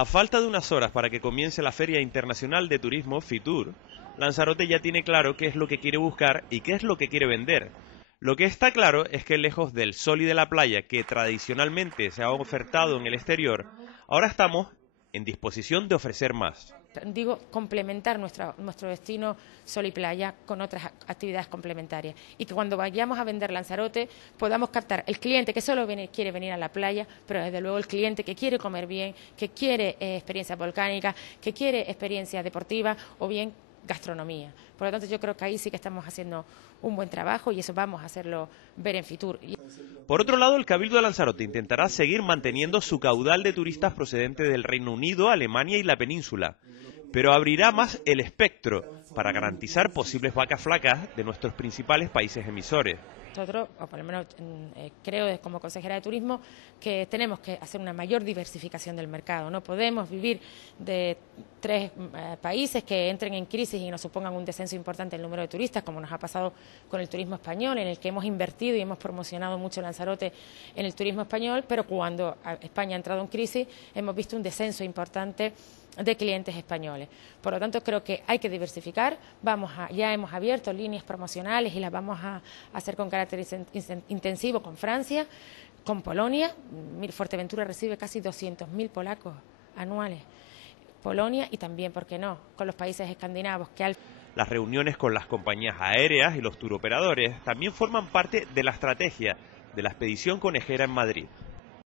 A falta de unas horas para que comience la Feria Internacional de Turismo Fitur, Lanzarote ya tiene claro qué es lo que quiere buscar y qué es lo que quiere vender. Lo que está claro es que lejos del sol y de la playa que tradicionalmente se ha ofertado en el exterior, ahora estamos en disposición de ofrecer más. Digo, complementar nuestro destino sol y playa con otras actividades complementarias y que cuando vayamos a vender Lanzarote podamos captar el cliente que solo quiere venir a la playa, pero desde luego el cliente que quiere comer bien, que quiere experiencia volcánica, que quiere experiencia deportiva o bien gastronomía. Por lo tanto, yo creo que ahí sí que estamos haciendo un buen trabajo y eso vamos a hacerlo ver en Fitur. Por otro lado, el Cabildo de Lanzarote intentará seguir manteniendo su caudal de turistas procedentes del Reino Unido, Alemania y la península, pero abrirá más el espectro para garantizar posibles vacas flacas de nuestros principales países emisores. Nosotros, o por lo menos creo como consejera de turismo, que tenemos que hacer una mayor diversificación del mercado. No podemos vivir de tres países que entren en crisis y nos supongan un descenso importante en el número de turistas, como nos ha pasado con el turismo español, en el que hemos invertido y hemos promocionado mucho Lanzarote en el turismo español, pero cuando España ha entrado en crisis hemos visto un descenso importante de clientes españoles. Por lo tanto, creo que hay que diversificar. Ya hemos abierto líneas promocionales y las vamos a hacer con carácter intensivo con Francia, con Polonia. Fuerteventura recibe casi 200.000 polacos anuales. Polonia y también, ¿por qué no?, con los países escandinavos. Las reuniones con las compañías aéreas y los turoperadores también forman parte de la estrategia de la expedición conejera en Madrid.